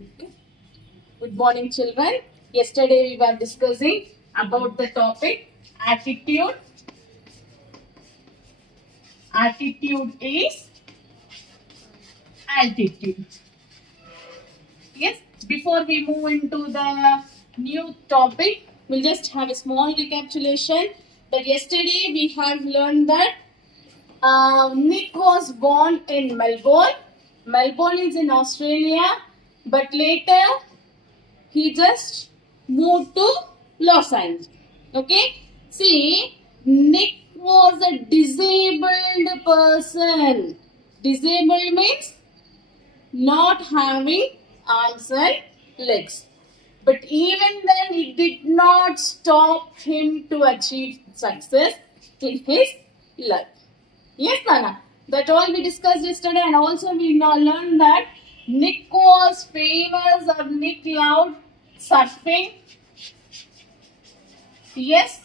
Okay. Good morning, children. Yesterday we were discussing about the topic attitude. Attitude is altitude. Yes. Before we move into the new topic, we'll just have a small recapitulation. That yesterday we have learned that Nick was born in Melbourne. Melbourne is in Australia, but later he just moved to Los Angeles. Okay? See, Nick was a disabled person. Disabled means not having arms and legs. But even then, it did not stop him to achieve success in his life. Yes, Nana. That all we discussed yesterday, and also we now learned that Nick was famous, or Nick loved surfing. Yes,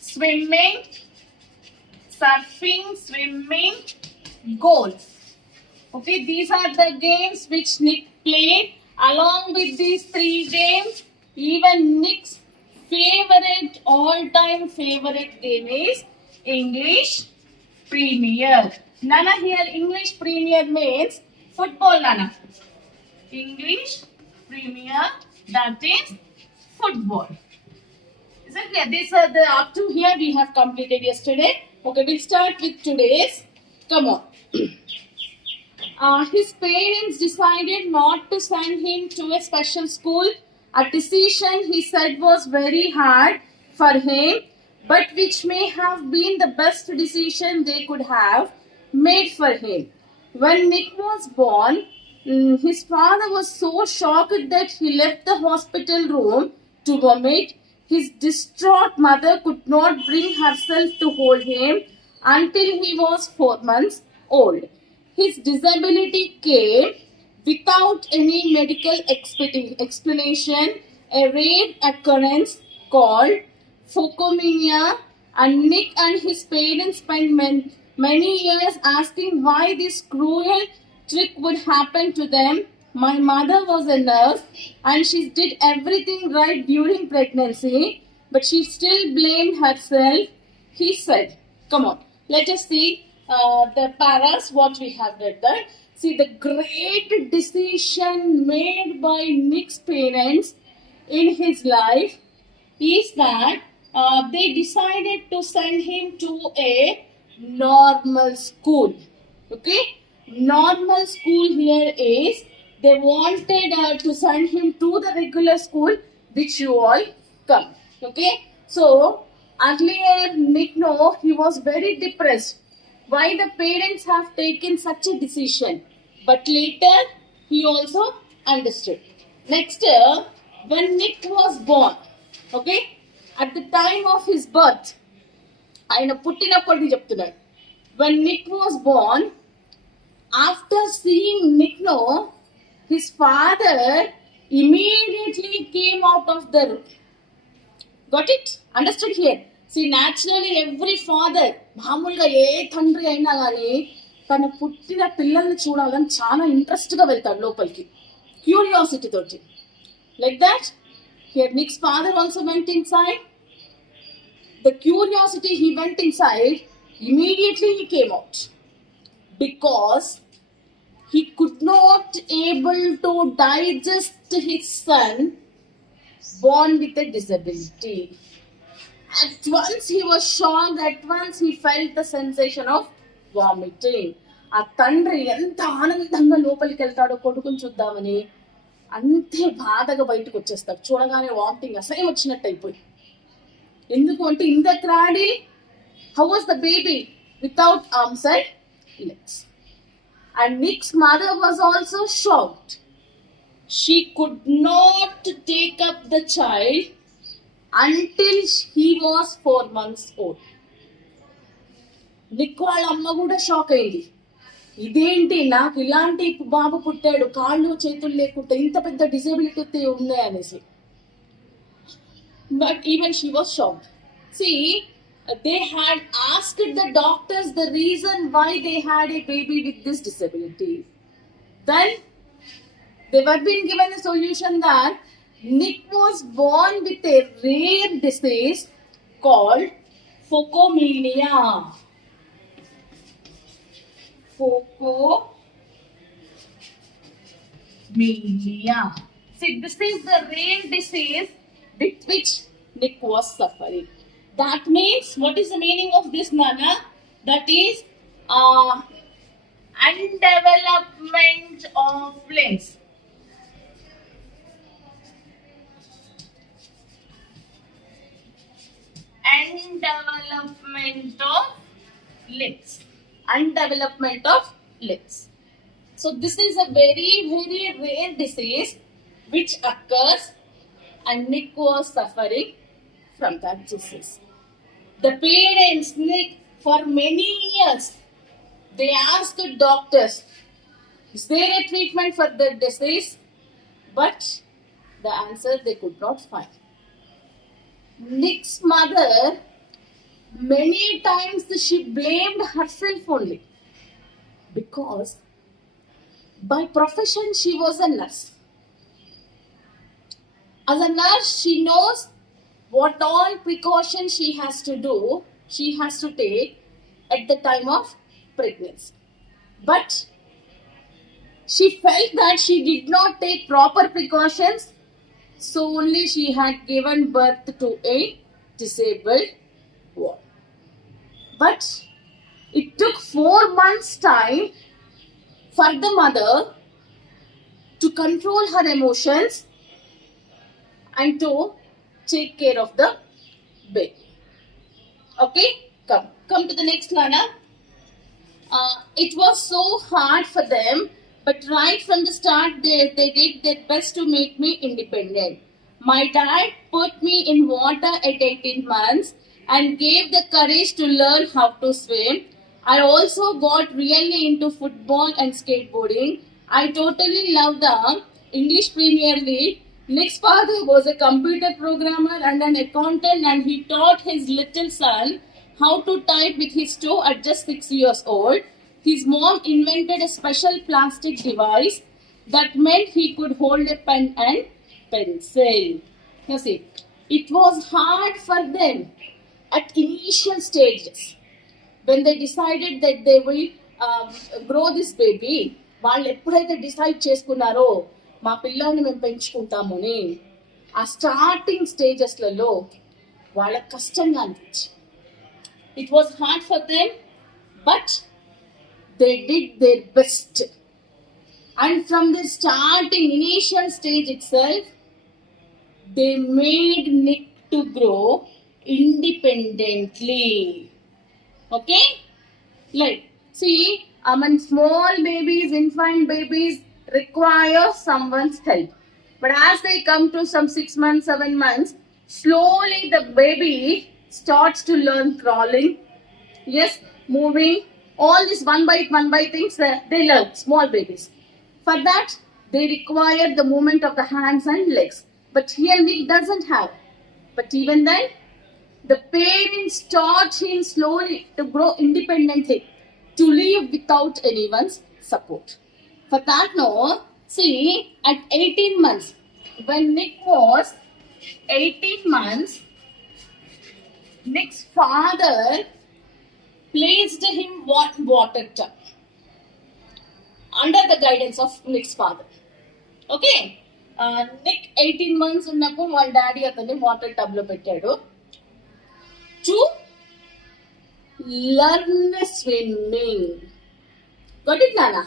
swimming, surfing, swimming, golf. Okay, these are the games which Nick played. Along with these three games, even Nick's favorite, all-time favorite game is English Premier. Nana, here English Premier means football, Nana. English Premier, that is football. Is it clear? These are the up to here we have completed yesterday. Okay, we'll start with today's. Come on. His parents decided not to send him to a special school. A decision he said was very hard for him, but which may have been the best decision they could have made for him. When Nick was born, his father was so shocked that he left the hospital room to vomit. His distraught mother could not bring herself to hold him until he was 4 months old. His disability came without any medical explanation, a rare occurrence called phocoemia, and Nick and his parents spent many years asking why this cruel trick would happen to them. My mother was a nurse and she did everything right during pregnancy, but she still blamed herself, he said. Come on, let us see the paras, what we have read there. See, the great decision made by Nick's parents in his life is that they decided to send him to a normal school. Okay? Normal school here is they wanted to send him to the regular school which you all come. Okay? So, earlier Nick, no, he was very depressed. Why the parents have taken such a decision? But later, he also understood. Next, when Nick was born, okay, at the time of his birth, ఆయన పుట్టినప్పటికి చెప్తున్నాడు. When Nick was born, after seeing Nick, no, his father immediately came out of the room. Got it? Understood here? See, naturally every father, మామూలుగా ఏ తండ్రి అయినా కానీ తన పుట్టిన పిల్లల్ని చూడాలని చాలా ఇంట్రెస్ట్గా వెళ్తాడు లోపలికి, క్యూరియాసిటీ తోటి. Like that here Nick's father also went inside. The curiosity, he went inside, immediately he came out because he could not able to digest his son born with a disability. At once he was shocked, at once he felt the sensation of vomiting. ఆ తండ్రి ఎంత ఆనందంగా లోపలికి వెళ్తాడో కొడుకుని చూద్దామని, అంతే బాధగా బయటకు వచ్చేస్తాడు. చూడగానే వామిటింగ్ అసహ్యం వచ్చినట్టు అయిపోయి. ఎందుకు అంటే in the cradle, how was the baby without arms and legs. And Nick's mother was also shocked. She could not take up the child until he was 4 months old. Nick వాళ్ళ అమ్మ కూడా shock అయింది. ఇదేంటి, నాకు ఇలాంటి బాబు పుట్టాడు, కాళ్ళు చేతులు లేకుండా ఇంత పెద్ద డిజబిలిటీ ఉంది అనేసి. But even she was shocked. See, they had asked the doctors the reason why they had a baby with this disability. Then They were being given a solution that Nick was born with a rare disease called Phocomelia. Phocomelia. See, this is the rare disease with which Nick was suffering. That means, what is the meaning of this, Nana? That is undevelopment of limbs. Undevelopment of limbs. Undevelopment of limbs. So this is a very, very rare disease which occurs, and Nick was suffering from that disease. The parents, Nick, for many years, they asked the doctors, is there a treatment for the disease? But the answer they could not find. Nick's mother, many times she blamed herself only, because by profession she was a nurse. As a nurse, she knows what all precautions she has to do, she has to take at the time of pregnancy. But she felt that she did not take proper precautions, so only she had given birth to a disabled boy. But it took 4 months' time for the mother to control her emotions and to take care of the baby. Okay, come to the next, Lana. It was so hard for them, but right from the start, they did their best to make me independent. My dad put me in water at 18 months and gave the courage to learn how to swim. I also got really into football and skateboarding. I totally love the English Premier League. Nick's father was a computer programmer and an accountant, and he taught his little son how to type with his toe at just 6 years old. His mom invented a special plastic device that meant he could hold a pen and pencil. You see, it was hard for them at initial stages when they decided that they will grow this baby. వాళ్ళు ఎప్పుడైతే decide చేసుకున్నారో మా పిల్లల్ని మేము పెంచుకుంటామని, ఆ starting స్టేజెస్లలో వాళ్ళకి కష్టంగా అనిపించింది. It was hard for them, but they did their best. And from the starting initial stage itself, they made Nick to grow independently. Okay? Like, see, small babies, infant babies require someone's help. But as they come to some 6 months, 7 months, slowly the baby starts to learn crawling, yes, moving, all this one by things they learn, small babies. For that, they require the movement of the hands and legs. But here Nick doesn't have. But even then, the parents taught him slowly to grow independently, to live without anyone's support. For that, no, see, at 18 months, when Nick was 18 months, Nick's father placed him water tub under the guidance of Nick's father. Okay? Nick 18 months ఉన్నప్పుడు వాళ్ళ daddy అతన్ని water tub లో పెట్టాడు to learn swimming. Got it, Nana?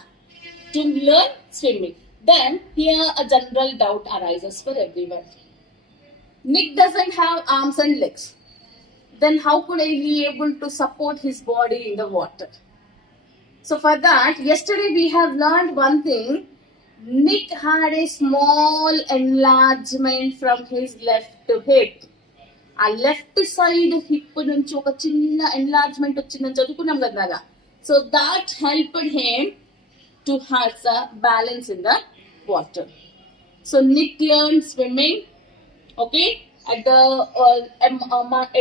To learn swimming. Then here a general doubt arises for everyone. Nick doesn't have arms and legs. Then how could he be able to support his body in the water? So for that, yesterday we have learned one thing. Nick had a small enlargement from his left hip. ఆ left side hip నుంచి ఒక చిన్న enlargement వచ్చిందని చదువుకున్నాం కదా. So that helped him to have a balance in the water. So Nick learn swimming, okay, at the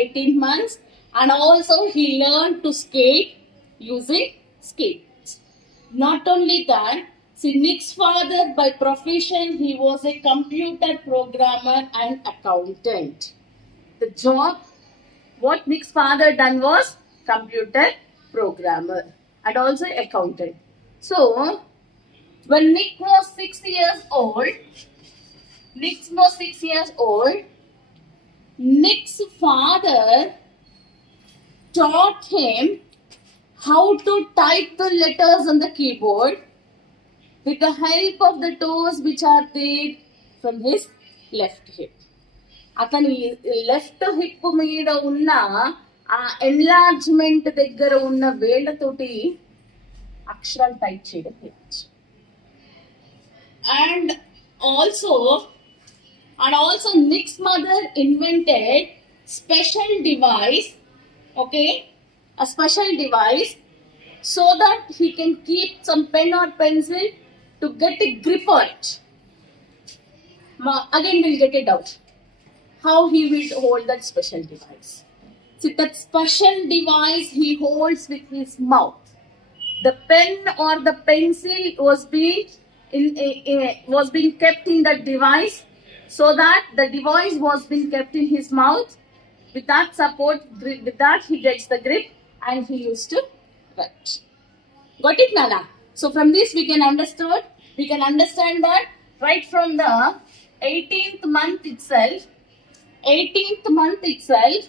18 months, and also he learned to skate using skates. Not only that, See, Nick's father by profession, he was a computer programmer and accountant. The job, what Nick's father done was computer programmer and also accountant. So, when Nick was 6 years old, Nick's father taught him how to type the letters on the keyboard with the help of the toes which are there from his left hip. అతని left hip మీద ఉన్న ఆ enlargement దగ్గర ఉన్న వేళ్లతోటి అక్షరాలు type చేయడం నేర్పించారు. And also Nick's mother invented special device, okay, a special device so that he can keep some pen or pencil to get a grip on it. Again we'll get it out. How he will hold that special device. See, that special device he holds with his mouth. The pen or the pencil was being kept in that device, so that the device was being kept in his mouth. With that support, with that he gets the grip and he used to write. Got it, Nana? So from this we can understand that right from the 18th month itself,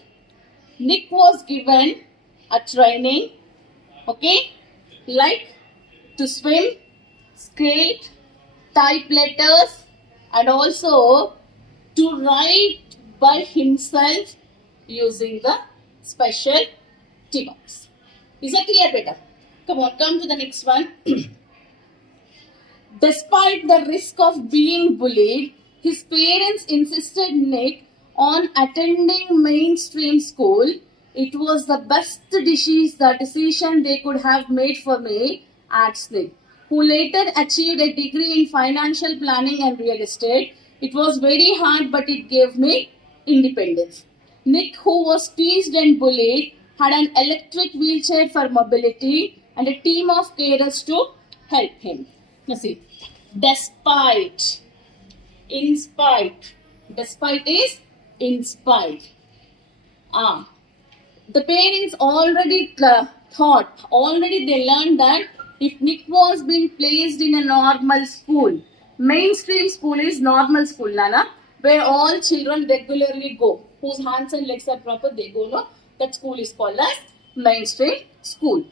Nick was given a training, okay, like to swim, skate, type letters, and also to write by himself using the special device. Is that clear, beta? Come on, come to the next one. Despite the risk of being bullied, his parents insisted Nick on attending mainstream school. It was the best decision they could have made for me, adds Nick, who later achieved a degree in financial planning and real estate. It was very hard, but it gave me independence. Nick, who was teased and bullied, had an electric wheelchair for mobility and a team of carers to help him. Now see, despite is in spite. The parents already they learned that if Nick was being placed in a normal school, mainstream school is normal school, Nana, where all children regularly go, whose hands and legs are proper, they go, no? That school is called as mainstream school.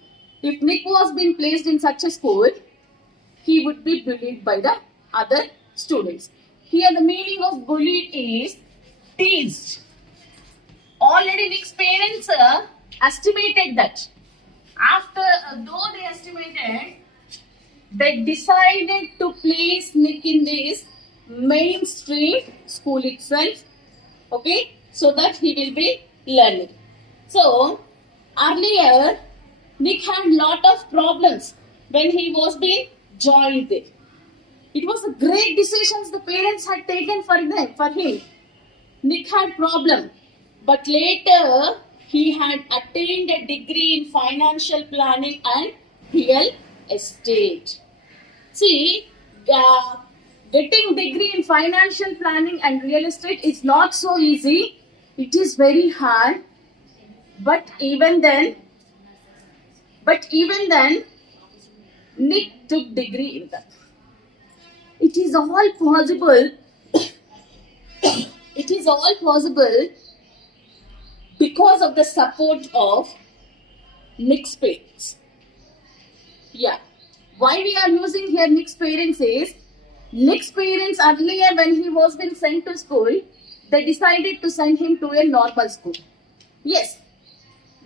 If Nick was being placed in such a school, he would be bullied by the other students. Here the meaning of bullied is teased. Already Nick's parents estimated that. Though they estimated, they decided to place Nick in this mainstream school itself, okay, so that he will be learning. So earlier Nick had lot of problems when he was being joined there. It was a great decisions the parents had taken for him. Nick had problem, but later he had attained a degree in financial planning and real estate. See, getting degree in financial planning and real estate is not so easy. It is very hard. But even then, Nick took degree in that. It is all possible. It is all possible because of the support of Nick's parents. Yeah. Why we are using here Nick's parents is, Nick's parents earlier when he was being sent to school, they decided to send him to a normal school. Yes.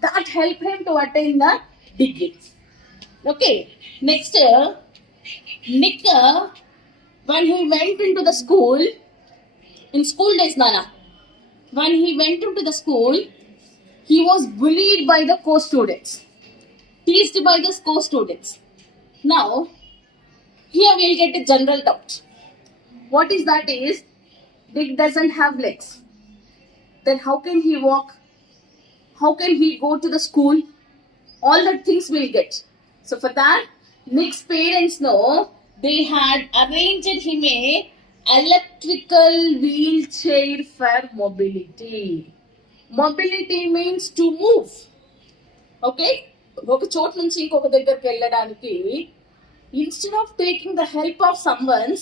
That helped him to attain the degree. Okay. Next, Nick, when he went into the school, in school days, Nana, when he went into the school, he was bullied by the co-students, teased by the co-students. Now, here we'll get a general doubt. What is that is, Nick doesn't have legs. Then how can he walk? How can he go to the school? All the things we'll get. So for that, Nick's parents know they had arranged him a electrical wheelchair for mobility. Mobility means to move. Okay? ఒక చోటు నుంచి ఇంకొక దగ్గరికి వెళ్ళడానికి instead of taking the help of someone's,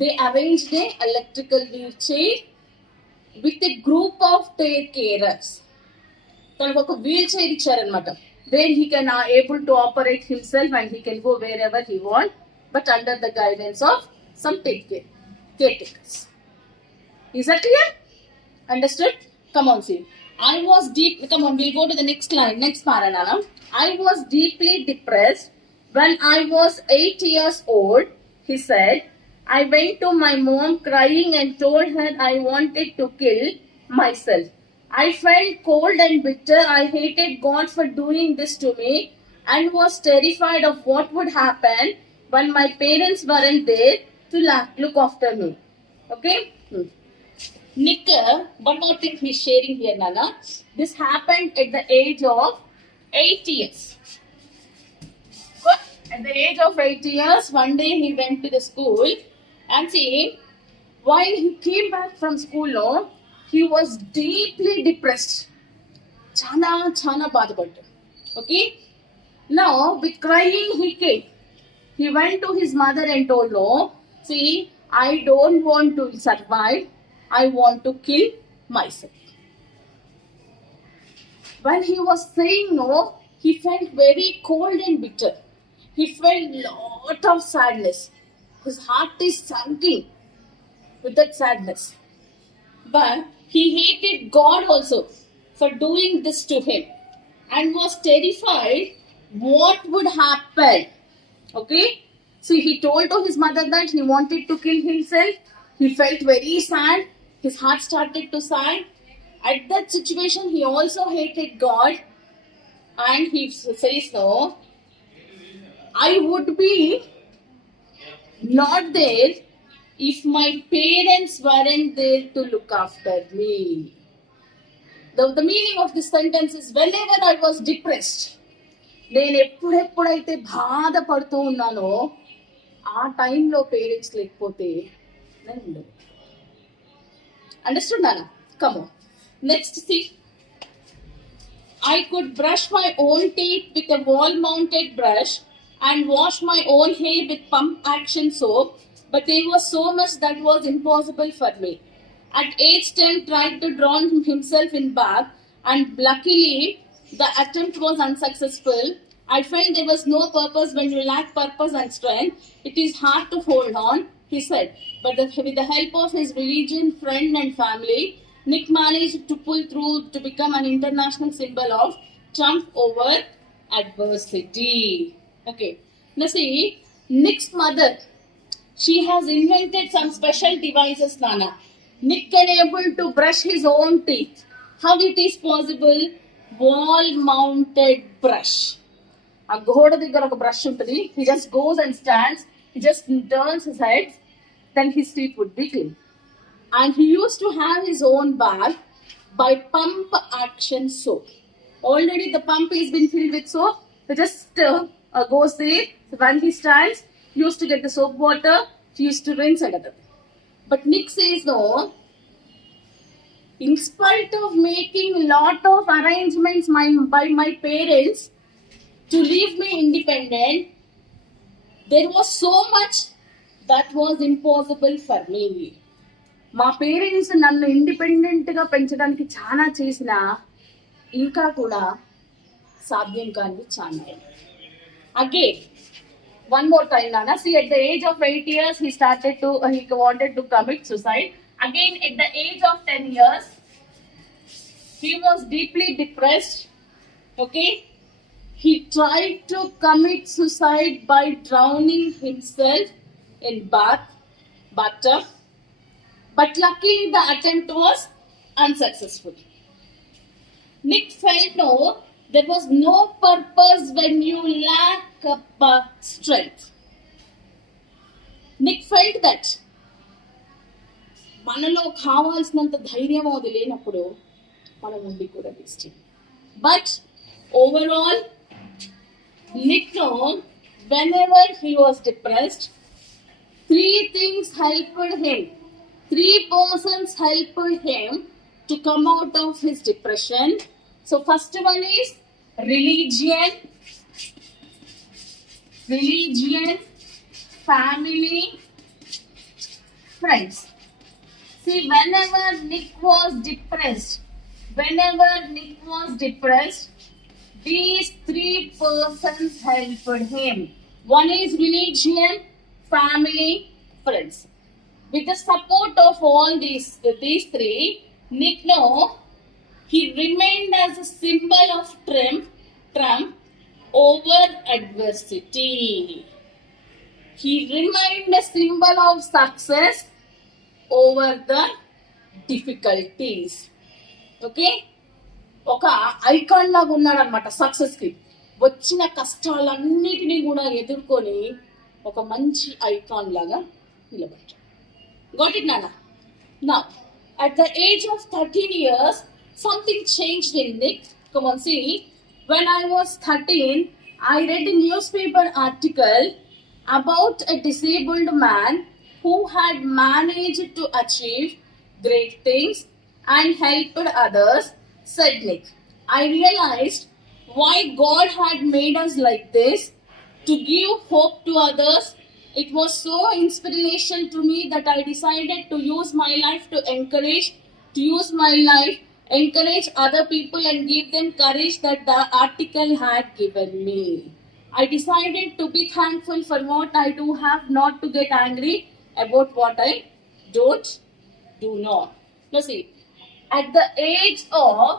they arranged a electrical wheelchair with a group of take carers. తనకు ఒక wheel chair ఇచ్చారనమాట. Where he can able to operate himself and he can go wherever he want, but under the guidance of some caretakers. Is that clear? Understood? Come on, see. Come on, we'll go to the next line, next paranana. I was deeply depressed when I was 8 years old, he said. I went to my mom crying and told her I wanted to kill myself. I felt cold and bitter. I hated God for doing this to me and was terrified of what would happen when my parents weren't there to look after me. Okay? Nick, one more thing he's sharing here, Nana. This happened at the age of 8 years. At the age of 8 years, one day he went to the school and see, while he came back from school, he was deeply depressed. Chana badapattu. Okay? Now, with crying, he came. He went to his mother and told, no, see, I don't want to survive. I want to kill myself. When he was saying no, he felt very cold and bitter. He felt lot of sadness. His heart is sunken with that sadness. But he hated God also for doing this to him and was terrified what would happen. Okay? So he told to his mother that he wanted to kill himself. He felt very sad. His heart started to sigh. At that situation, he also hated God. And he says, no, I would be not there if my parents weren't there to look after me. The meaning of this sentence is, whenever I was depressed, నేను ఎప్పుడైతే బాధపడుతూ ఉన్నానో ఆ టైంలో parents లేకపోతే నేను ఉండదు. Understood, Nana? Come on. Next, see. I could brush my own teeth with a wall-mounted brush and wash my own hair with pump action soap, but there was so much that was impossible for me. At age 10, tried to drown himself in bath, and luckily the attempt was unsuccessful. I felt there was no purpose when you lack purpose and strength. It is hard to hold on, he said. But with the help of his religion, friend and family, Nick managed to pull through to become an international symbol of triumph over adversity. Okay. Now see, Nick's mother, she has invented some special devices, Nana. Nick can able to brush his own teeth. How it is possible? Wall-mounted brush. A గోడ దగ్గర ఒక brush ఉంటుంది. He just goes and stands. He just turns his head. Then his teeth would be clean. And he used to have his own bath by pump action soap. Already the pump has been filled with soap. He just goes there. When he stands, he used to get the soap water. He used to rinse and other. But Nick says, no, in spite of making a lot of arrangements by my parents to leave me independent, there was so much that was impossible for me. మా parents నన్ను ఇండిపెండెంట్గా పెంచడానికి చాలా చేసినా ఇంకా కూడా సాధ్యం కానివి చాలా. Again, one more time, Nana. See, at the age of 8 years, he wanted to commit suicide. Again, at the age of 10 years, he was deeply depressed. Okay? He tried to commit suicide by drowning himself in bathtub. But luckily, the attempt was unsuccessful. Nick felt, no, there was no purpose when you lack strength. Nick felt that మనలో కావాల్సినంత ధైర్యం అది లేనప్పుడు మనం ఉండి కూడా waste. But overall నిక్లో whenever he was depressed, three things helped him. Three persons helped him to come out of his depression. So first one is religion, family, friends. See, whenever Nick was depressed, these three persons helped him. One is religion, family, friends. With the support of all these three, Nick he remained as a symbol of triumph over adversity. He remained a symbol of success over the difficulties. Okay, ఒక icon లాగా ఉన్నాడు అనమాట success కి. వచ్చిన కష్టాలన్నిటినీ కూడా ఎదుర్కొని ఒక మంచి ఐకాన్ లాగా నిలబడ్డాడు. గాట్ ఇట్ నాన్న? Now at the age of 13 years something changed in Nick. Come on, see, when I was 13 I read a newspaper article about a disabled man who had managed to achieve great things and helped others, said Nick. I realized why God had made us like this, to give hope to others. It was so inspirational to me that I decided to use my life to encourage other people and give them courage that the article had given me. I decided to be thankful for what I do have, not to get angry about what I do not. Now see, at the age of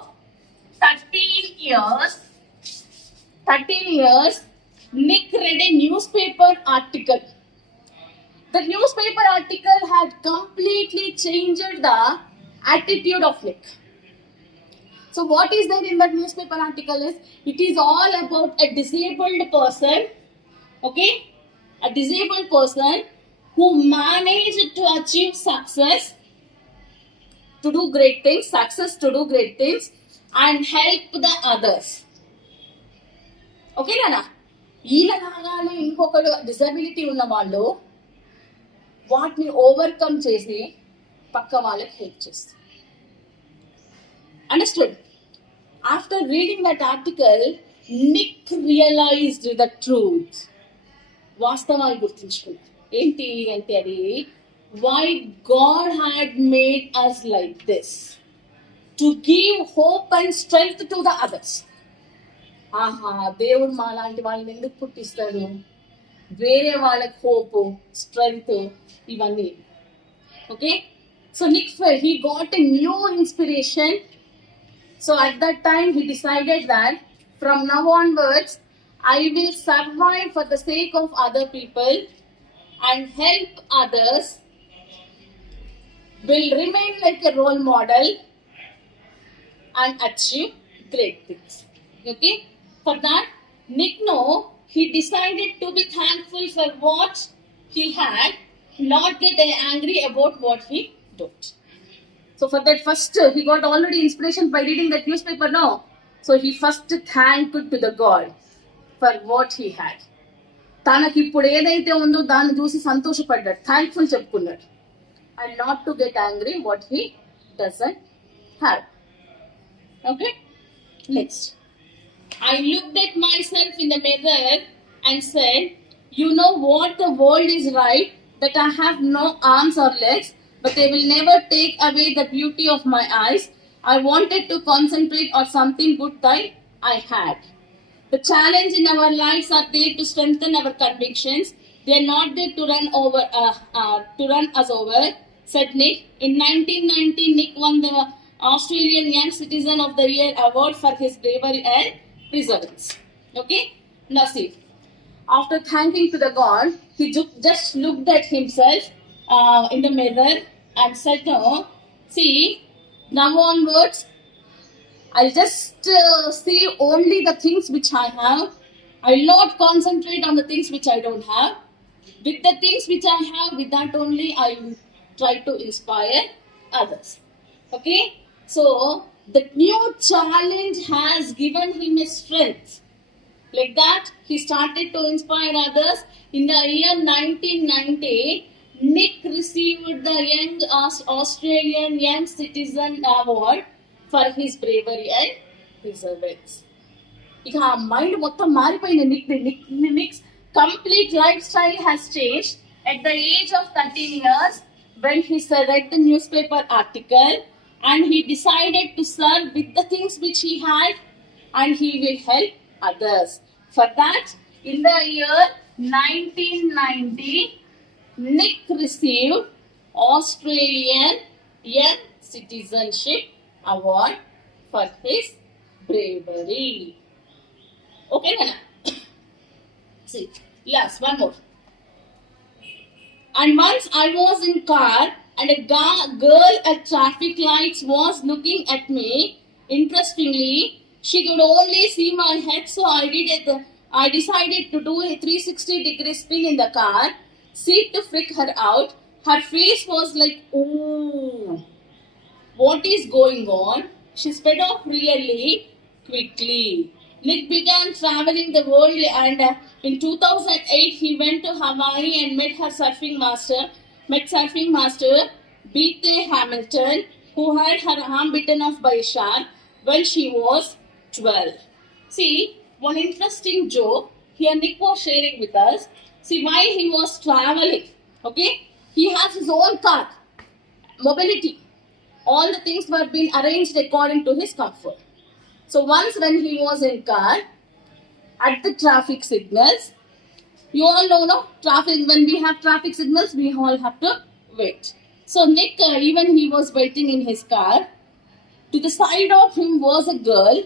13 years, Nick read a newspaper article. The newspaper article had completely changed the attitude of Nick. So what is there in that newspaper article is, it is all about a disabled person, okay? A disabled person who managed to achieve success, to do great things, and help the others. Okay, Nana? ఈలలాగానే ఇంకొకడు disability ఉన్న వాళ్ళు వాటిని overcome చేసి పక్క వాళ్ళకి help చేస్తారు. Understood? After reading that article Nick realised the truth. వాస్తవాలు గుర్తించుకున్నారు. ఏంటి అంటే అది, why God had made us like this, to give hope and strength to the others. దేవుడు మా లాంటి వాళ్ళని ఎందుకు పుట్టిస్తాడు? వేరే వాళ్ళకి హోప్, స్ట్రెంగ్త్ ఇవన్నీ. Okay, so Nick he got a new inspiration. So at that time he decided that from now onwards I will survive for the sake of other people and help others, will remain like a role model and achieve great things. Okay, for that Nick he decided to be thankful for what he had, not get angry about what he don't. So for that first he got already inspiration by reading that newspaper now. So he first thanked to the God for what he had. తనకి ఇప్పుడు ఏదైతే ఉందో దాన్ని చూసి సంతోషపడ్డాడు, thankful చెప్పుకున్నాడు, and not to get angry what he doesn't have. Okay, next. I looked at myself in the mirror and said, you know what, the world is right that I have no arms or legs, but they will never take away the beauty of my eyes. I wanted to concentrate on something good that I had. The challenge in our lives are there to strengthen our convictions. They are not there to run us over, said Nick. In 1990, Nick won the Australian Young Citizen of the Year award for his bravery and perseverance. Okay, now see, after thanking to the God, he just looked at himself in the mirror and said, no, see, now onwards I'll just see only the things which I have. I'll not concentrate on the things which I don't have. With the things which I have, with that only I will try to inspire others. Okay, so the new challenge has given him a strength. Like that, he started to inspire others. In the year 1990, Nick received the Young Australian Young Citizen Award for his bravery and perseverance. ఇక ఆ mind మొత్తం మారిపోయిన Nick's complete lifestyle has change at the age of 13 years when he read the newspaper article and he decided to serve with the things which he had and he will help others. For that, in the year 1990, Nick received Australian Young Citizenship Award for his bravery. Okay, Nana? See, last one more. And once I was in car and a girl at traffic lights was looking at me. Interestingly, she could only see my head, so I decided to do a 360-degree spin in the car, seat to freak her out. Her face was like, ooh, what is going on? She sped off really quickly. Nick began traveling the world and in 2008 he went to Hawaii and met surfing master B.T. Hamilton, who had her arm bitten off by a shark when she was 12. See, one interesting joke here Nick was sharing with us. See, while he was traveling, okay, he has his own car, mobility. All the things were being arranged according to his comfort. So once when he was in car, at the traffic signals, you all know, no? Traffic, when we have traffic signals, we all have to wait. So Nick, even he was waiting in his car, to the side of him was a girl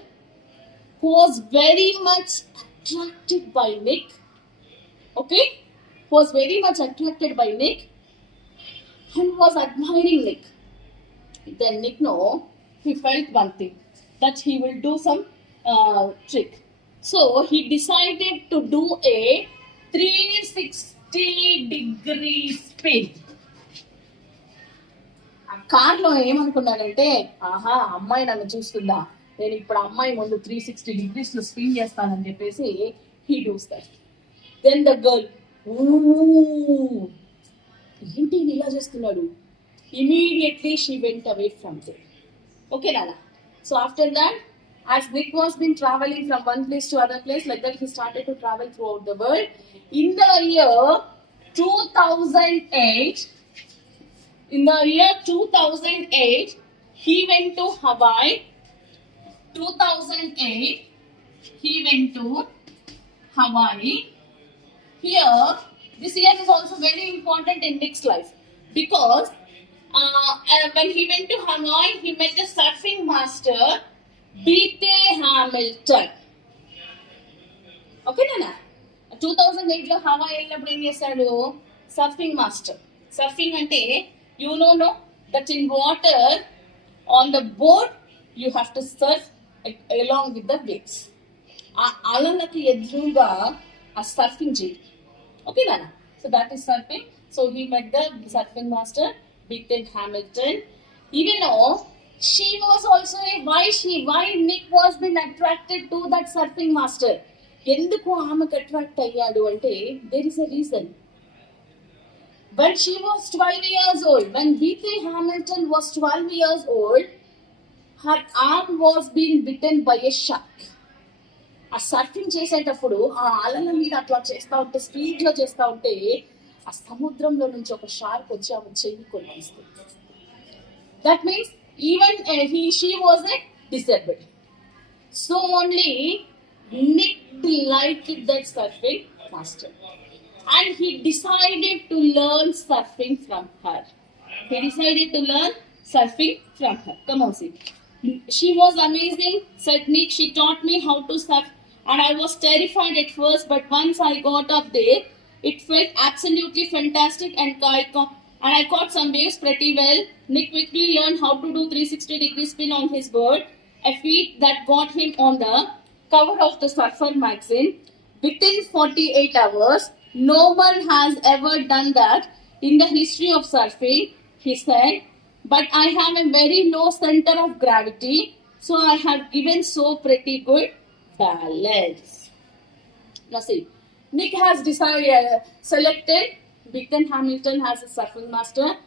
who was very much attracted by Nick. Okay? Who was very much attracted by Nick and was admiring Nick. Then Nick, no, he felt one thing, that he will do some trick. So he decided to do a 360-degree spin. ఆ కార్లో ఏమనుకున్నాడంటే, ఆహా అమ్మాయి నన్ను చూస్తుందా, నేను ఇప్పుడు అమ్మాయి ముందు 360 degrees spin చేస్తానని చెప్పేసి he does that. Then the girl, ఏంటి ఇలా చేస్తున్నాడు, immediately she went away from there. Okay, Nana? So after that, as Nick was been traveling from one place to other place, like that he started to travel throughout the world. In the year 2008, he went to Hawaii. 2008, he went to Hawaii. Here, this year is also very important in Nick's life because when he went to Hawaii, he met a surfing master, B.T. Hamilton. Okay, Nana? 2008 లో Hawaii వెళ్ళినప్పుడు ఏం చేశాడు, surfing master. Surfing అంటే you know that in water on the boat you have to Surf along with the waves. ఆ అలలకి ఎదురుగా ఆ surfing చేయాలి. Okay నాన్న? So that is surfing. So he met the surfing master B.T. Hamilton. Even though she was also why Nick was been attracted to that surfing master. ఎందుకు ఆమెకు attract అయ్యాడు అంటే there is a reason. When she was 12 years old, when B.T. Hamilton was 12 years old, her arm was being bitten by a shark. ఆ surfing చేసేటప్పుడు ఆ అలల మీద అట్లా చేస్తూ ఉంటే, స్పీడ్లో చేస్తూ ఉంటే ఆ సముద్రంలో నుంచి ఒక షార్క్ వచ్చి ఆమె చెయ్యి కొనిస్తుంది. That means even she was a disabled. So only Nick liked that surfing master and he decided to learn surfing from her. Come on, see. She was amazing, said Nick. She taught me how to surf and I was terrified at first, but once I got up there, it felt absolutely fantastic and I caught some waves pretty well. Nick quickly learned how to do 360-degree spin on his board, a feat that got him on the cover of the Surfer magazine. Within 48 hours, no one has ever done that in the history of surfing, he said. But I have a very low center of gravity, so I have given so pretty good balance. Now see, Nick has selected Beacon Hamilton as a surfing master,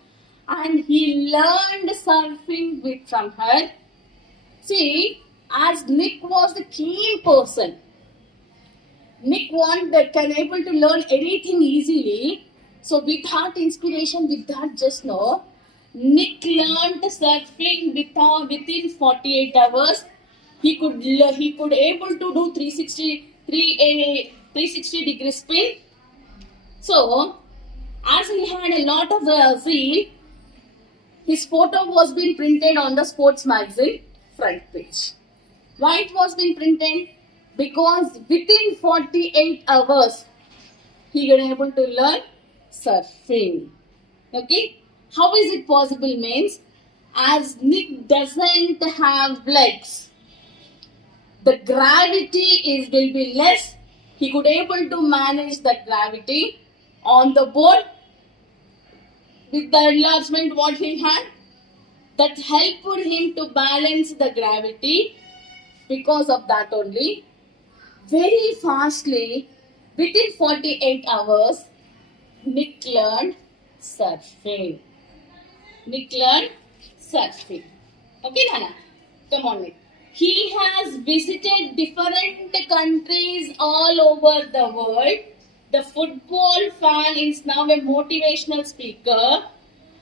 and he learned surfing from her. See, as Nick was the keen person, Nick can able to learn anything easily. So with that inspiration, with that just know, Nick learned surfing within 48 hours. He could able to do 360 degree spin. So as he had a lot of zeal, his photo was being printed on the sports magazine front page. Why it was being printed? Because within 48 hours, he got able to learn surfing. Okay? How is it possible? Means, as Nick doesn't have legs, the gravity will be less. He could able to manage the gravity on the board with the enlargement what he had. That helped him to balance the gravity. Because of that only, very fastly, within 48 hours, Nick learned surfing. Nick learned surfing. Okay, Nana? Come on, Nick. He has visited different countries all over the world. The football fan is now a motivational speaker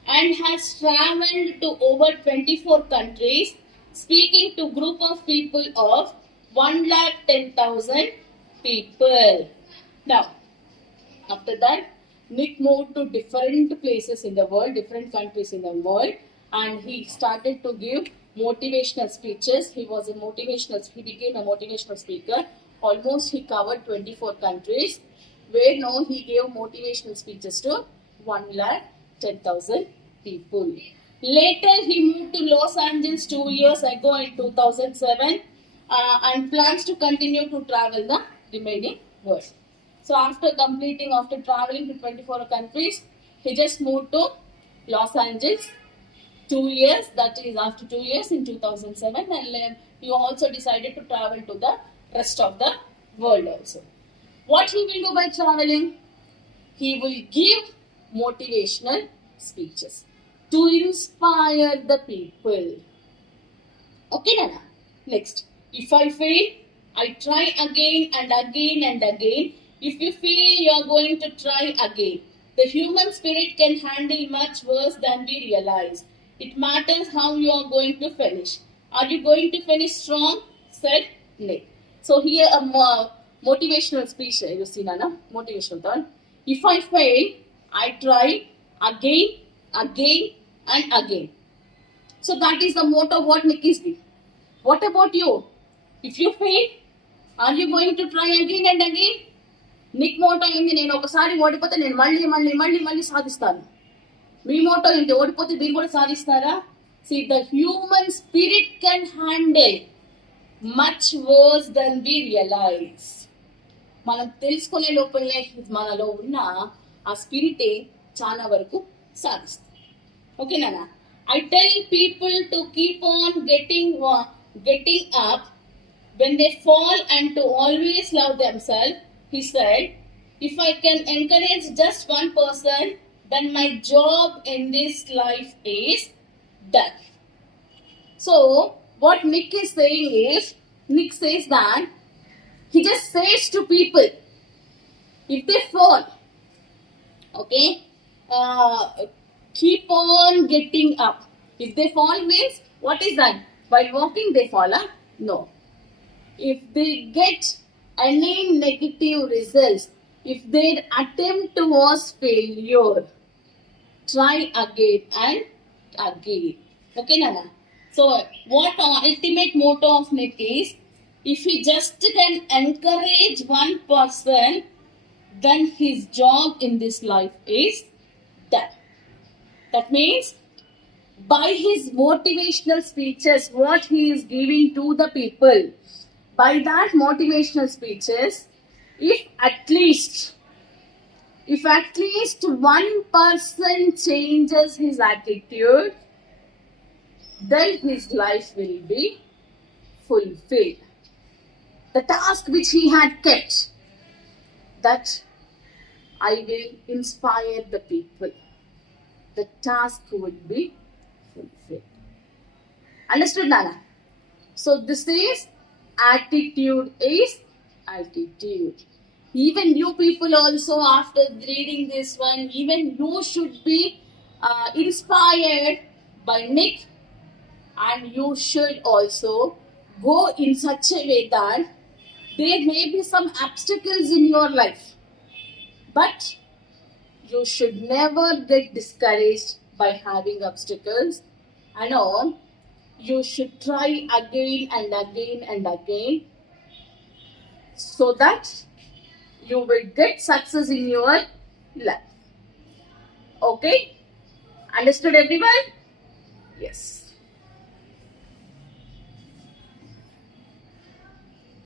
and has traveled to over 24 countries, speaking to group of people of 110,000 people. Now, after that, Nick moved to different places in the world, different countries in the world, and he started to give motivational speeches. He became a motivational speaker. Almost he covered 24 countries, where now he gave motivational speeches to 110,000 people. Later, he moved to Los Angeles 2 years ago in 2007 and plans to continue to travel the remaining world. So after traveling to 24 countries, he just moved to Los Angeles 2 years, that is after 2 years in 2007, and he also decided to travel to the rest of the world also. What he will do by traveling? He will give motivational speeches to inspire the people. Okay, Nana? Next, if I fail, I try again and again and again. If you feel you are going to try again, the human spirit can handle much worse than we realize. It matters how you are going to finish. Are you going to finish strong? Said Nick. So here a motivational speech, you see, Nana? Motivational thought. If I fail, I try again, again and again. So that is the motto what Nick is doing. What about you? If you fail, are you going to try again and again? Nick motto ఏంది, నేను ఒకసారి ఓడిపోతే నేను మళ్ళీ మళ్ళీ మళ్ళీ మళ్ళీ సాధిస్తాను. మీ Moto ఏంటి, ఓడిపోతే మీరు కూడా సాధిస్తారా? See, the human spirit can handle much worse than we realize. మనం తెలుసుకునే లోపలనే మనలో ఉన్న ఆ స్పిరిటే చాలా వరకు సాధిస్తుంది. ఓకే నాన్న? I tell people to keep on getting up when they fall and to always love themselves. He said, if I can encourage just one person, then my job in this life is done. So, what Nick is saying is, Nick says that he just says to people, if they fall, okay, keep on getting up. If they fall means, what is that? While walking they fall, huh? No. If they get any negative results, if their attempt was failure, try again and again. Okay, Nana? So, what ultimate motto of Nick is, if he just can encourage one person, then his job in this life is done. That means, by his motivational speeches, what he is giving to the people, by that motivational speeches, if at least one person changes his attitude, then his life will be fulfilled. The task which he had kept, that I will inspire the people. The task would be fulfilled. Understood, Nana? So this is attitude is altitude. Even you people also, after reading this one, even you should be inspired by Nick, and you should also go in such a way that there may be some obstacles in your life, but you should never get discouraged by having obstacles and all. You should try again and again and again so that you will get success in your life. Okay? Understood, everyone? Yes.